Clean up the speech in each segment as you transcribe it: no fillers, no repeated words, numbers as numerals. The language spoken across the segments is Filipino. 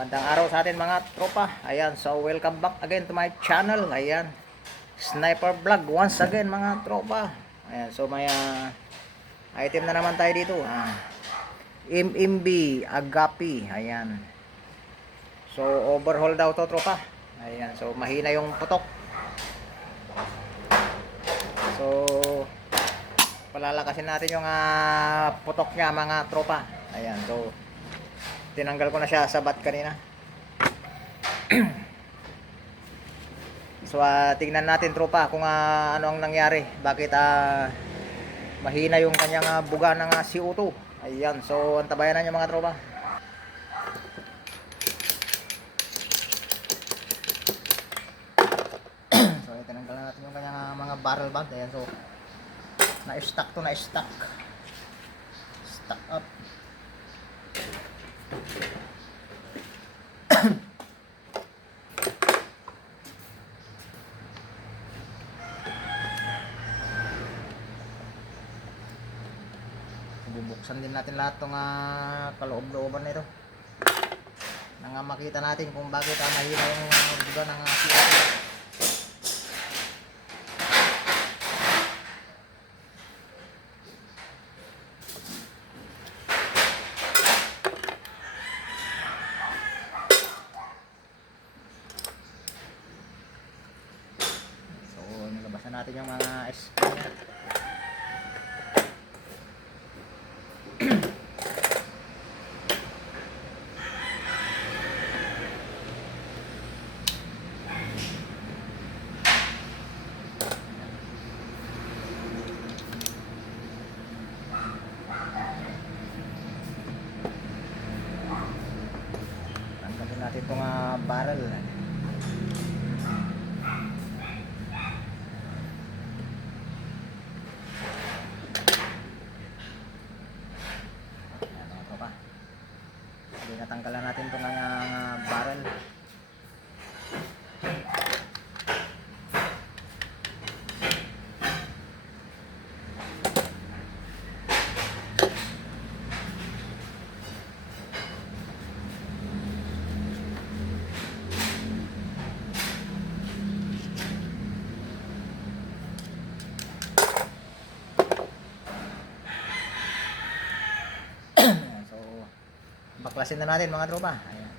Magandang araw sa atin mga tropa. Ayan, so welcome back again to my channel. Ayan, Sniper Vlog once again mga tropa. Ayan, so may item na naman tayo dito. MMB Agapi. Ayan. So overhaul daw to tropa. Ayan, so mahina yung putok. So palalakasin natin yung putok niya mga tropa. Ayan, so tinanggal ko na siya sa bat kanina. So tingnan natin tropa kung ano ang nangyari, bakit mahina yung kanyang buga ng CO2. Ayan, so antabayan na niyo mga tropa. So tinanggal na natin yung kanyang mga barrel band. Ayan, so na-stack to, na-stack. Stack up. Bubuksan din natin lahat ng kaloob-looban nito nang makita natin kung bakit mahina yung buga ng CO2. So nilabasan natin yung mga spring niya. Tanggalin natin itong barrel. Natanggalan natin itong barrel. Baklasin na natin mga tropa. Ayan.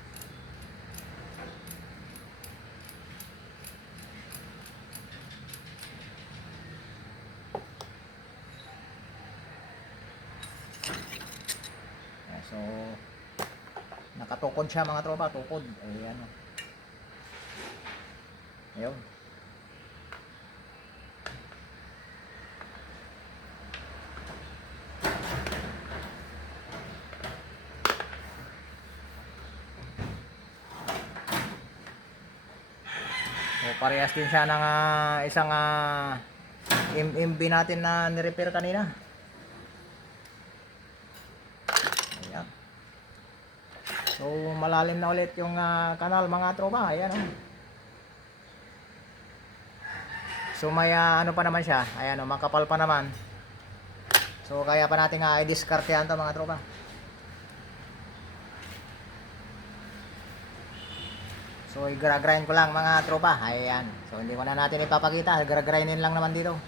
Ayan, so nakatukod siya mga tropa, tukod. Ayan. Ayun. So, parehas din siya ng isang MMB natin na nirepair kanina. Ayan. So malalim na ulit yung kanal mga tropa. Ayan. So may ano pa naman siya. Ayan, makapal pa naman. So kaya pa natin i-discard yan to mga tropa. So i-grind ko lang mga tropa. Ayan. So hindi ko na natin ipapakita. I-grindin lang naman dito.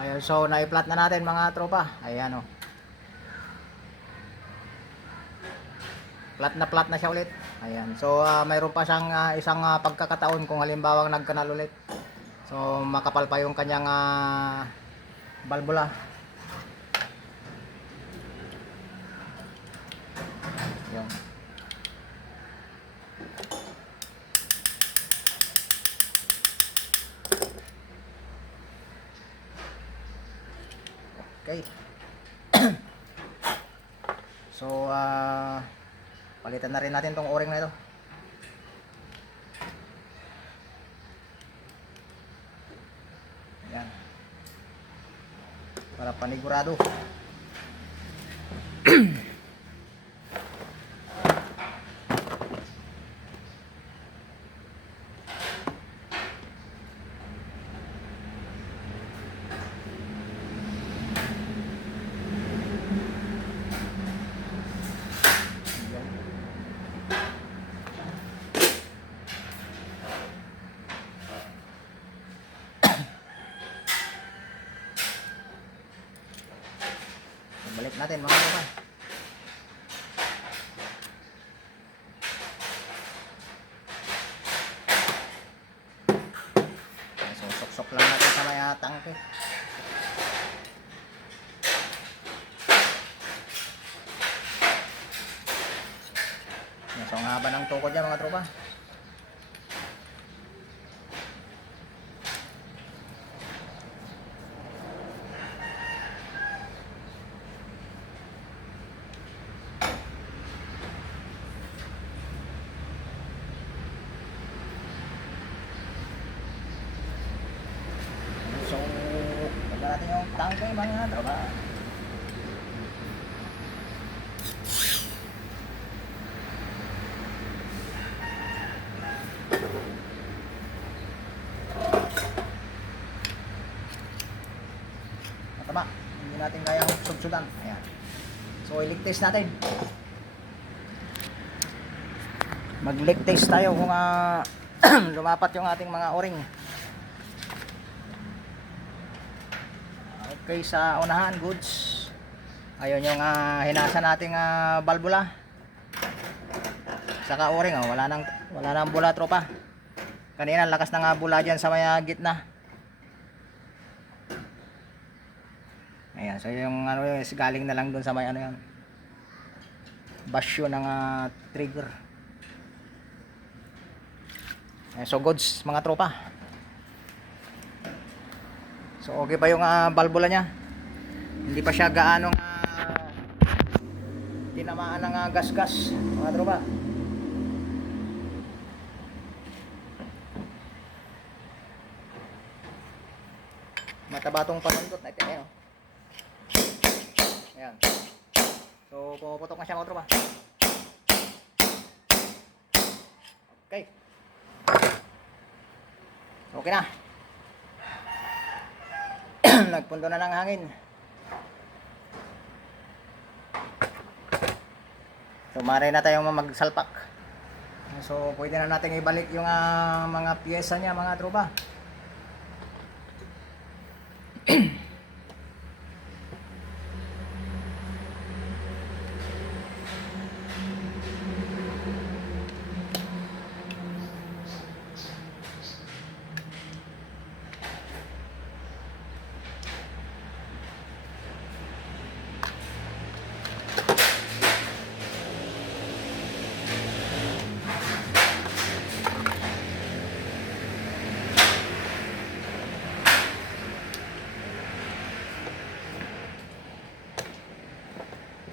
Ayan. So na-flat na natin mga tropa. Ayan o. Flat na siya ulit. Ayan. So mayroon pa siyang isang pagkakataon kung halimbawa nagkanal ulit. So makapal pa yung kanyang balbula. Ayan. Okay. So palitan na rin natin tong o-ring na ito. Ayan. Para panigurado. natin mga tropa. So sok-sok lang natin sa may tangke. So ang haba ng tukod niya mga tropa. So lagyan natin yung tangke mga tropa. Mataba, hindi natin kayang sudsudan. Ayan. So i-leak test natin. Mag-leak test tayo kung lumapat yung ating mga o-ring. Okay, sa unahan goods. Ayun yung hinasa nating balbula. Saka o-ring, wala nang bula tropa. Kanina lakas na nga bula diyan sa may gitna. Ayan, so yung galing na lang doon sa may yan. Basyo ng trigger. Ayan, so goods mga tropa. So okay pa yung balbula niya. Hindi pa siya gaanong tinamaan ng gas-gas mga tropa. Mataba tong panundot na ito. Ayan. So puputok na siya mga tropa. Okay. Okay na. Nagpundo na ng hangin. So maray na tayong magsalpak. So pwede na natin ibalik yung mga piyesa niya mga tropa.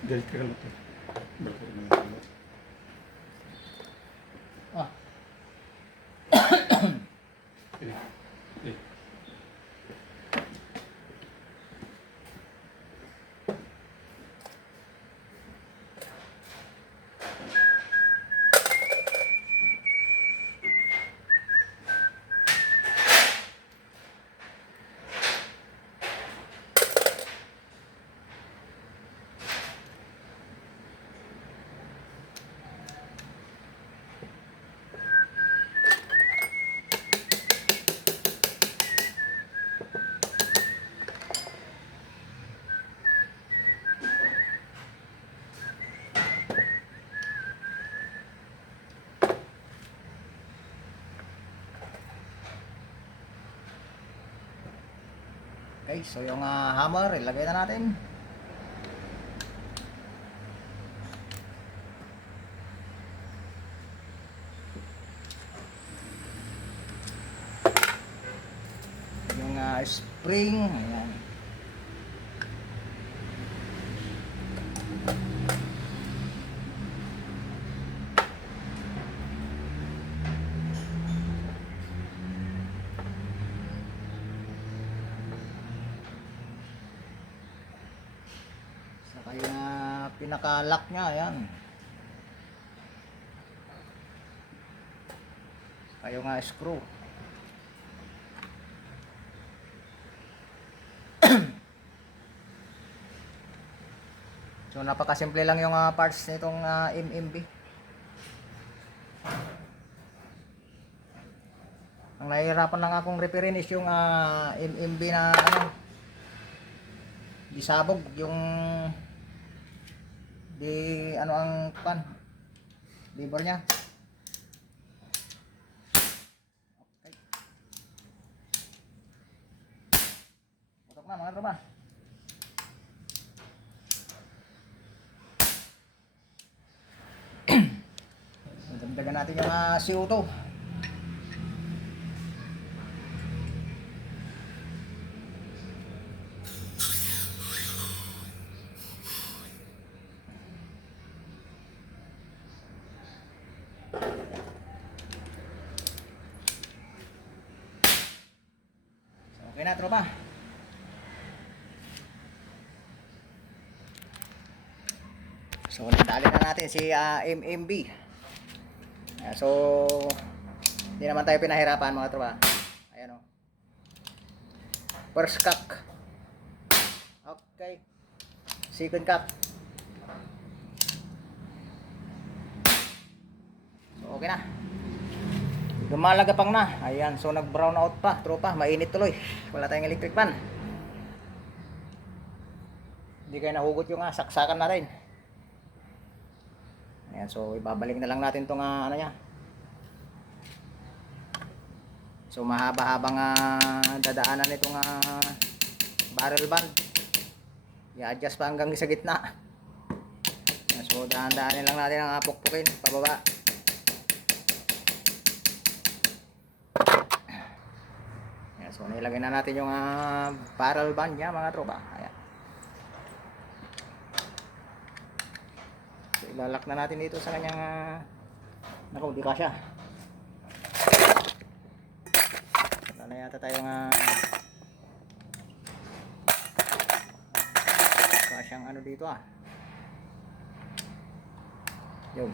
Galit ka lang ito. Balik ka lang ito. Eh. Okay, so yung hammer, ilagay na natin. Yung spring, ayan. Saka yung pinaka-lock niya, ayan. Saka yung screw. So napakasimple lang yung parts nitong MMB. Ang nahihirapan lang akong repairin is yung MMB na disabog yung ano ang pan? Liver niya. Okay. Putok na mga tropa. Dagdagan natin yung CO2. Okay na tropa. So nadali na natin si MMB. So hindi naman tayo pinahirapan mga tropa. Ayan o. First cock. Okay. Second cock. So okay na. Lumalagapang na. Ayan, so nag brown out pa tropa, mainit tuloy. Wala tayong electric pan. Hindi kayo nahugot yung saksakan natin. Ayan, so ibabalik na lang natin tong ano nya. So mahaba-habang dadaanan nitong barrel band. I-adjust pa hanggang sa gitna. Ayan, so dahan-dahanin lang natin ang pukpukin pababa. Ayan, so nilagay na natin yung barrel band niya mga tropa. Ayan. So ilalak na natin dito sa kanyang naku, di pa siya. Wala na yata tayong kasyang ano dito yun.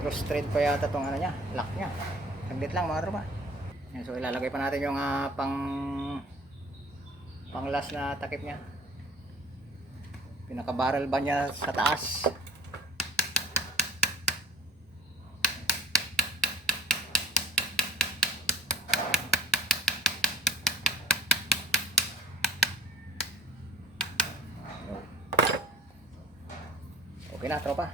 Cross thread pa yata tong ano niya, lock niya. Saglit lang mga tropa. Yan, so ilalagay pa natin yung pang last na takip niya. Pinaka barrel ba niya sa taas. Okay na tropa.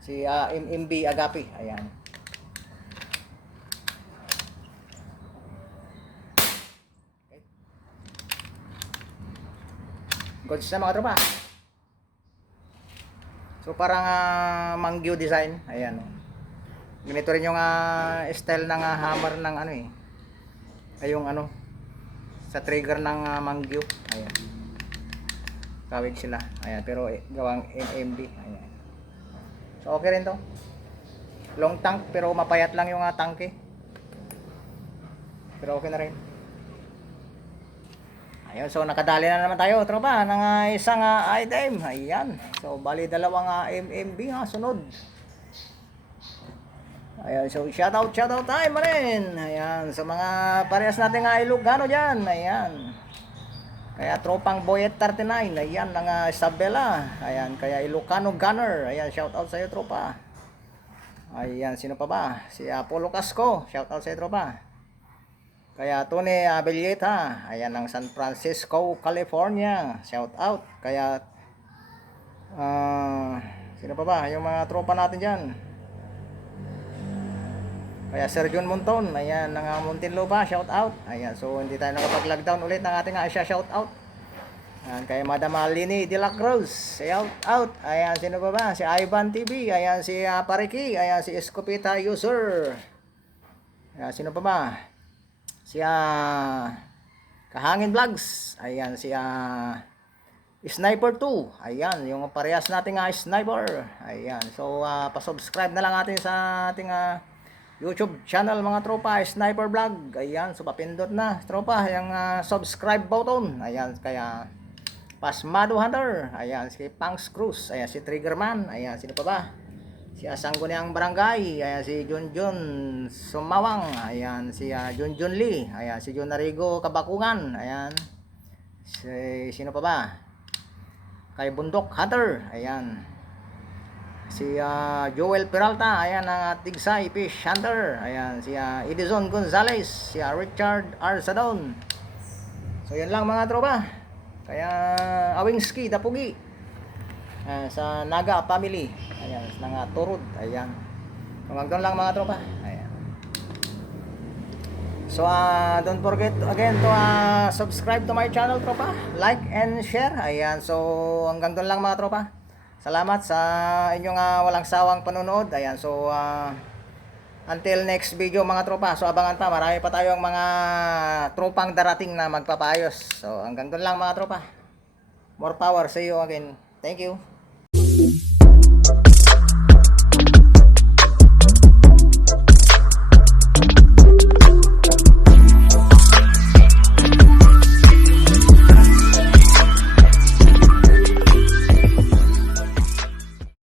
Si MMB Agapi, ayan. Okay. Goods na mga tropa. So parang Mangyo design, ayan. Ganito rin yung style ng hammer ng ano ay yung ano sa trigger ng Mangyo, ayan. Kawig sila, ayan, pero gawang MMB, ayan. So okay rin to. Long tank pero mapayat lang yung tangke. Pero okay na rin. Ayun, so nakadali na naman tayo tropa ng isang item. Ayan. So bali dalawang MMB sunod. Ayan, so shout out time rin. Ayan, sa mga parehas nating Ilocano diyan. Ayan. Kaya tropang Boyet 39, ayan ng Isabela. Ayan, kaya Ilocano Gunner. Ayan, shout out sa iyo tropa. Ayan, sino pa ba? Si Apollo Casco, shout out sa iyo tropa. Kaya Tony Abelleta, ayan ng San Francisco, California, shout out. Kaya sino pa ba? Yung mga tropa natin diyan. Kaya Sir John Monton, ayan, ng Muntinlupa, shout out. Ayan, so hindi tayo nakapag-lockdown ulit ng ating Asia, shout out. Ayan, kay Madam Alini de la Cruz, shout out. Ayan, sino pa ba? Si Ivan TV, ayan si Pariki, ayan si Escopeta User. Ayan, sino pa ba? Si Kahangin Vlogs, ayan si Sniper 2, ayan, yung parehas nating sniper. Ayan, so pa-subscribe na lang natin sa ating YouTube channel mga tropa, Sniper Vlog. Ayan, so papindot na tropa yung subscribe button. Ayan, kaya Pasmado Hunter. Ayan, si Pangs Cruz. Ayan, si Triggerman. Ayan, sino pa ba? Si Sangguniang Barangay. Ayan, si Junjun Sumawang. Ayan, si Junjun Lee. Ayan, si Jun Narigo Kabakungan. Ayan. Sino pa ba? Kay Bundok Hunter. Ayan. Si Joel Peralta. Ayan, ang Tigsay Fish Hunter. Ayan, si Edison Gonzales. Si Richard R. Sadon. So, yan lang mga tropa. Kaya Awingski Dapugi sa Naga family. Ayan, ng Turod. Ayan. Hanggang doon lang mga tropa. Ayan. So don't forget again to subscribe to my channel tropa. Like and share. Ayan. So hanggang doon lang mga tropa. Salamat sa inyong walang sawang panonood. Ayan. So until next video mga tropa. So abangan pa, marami pa tayong mga tropang darating na magpapayos. So hanggang doon lang mga tropa. More power. See you again. Thank you.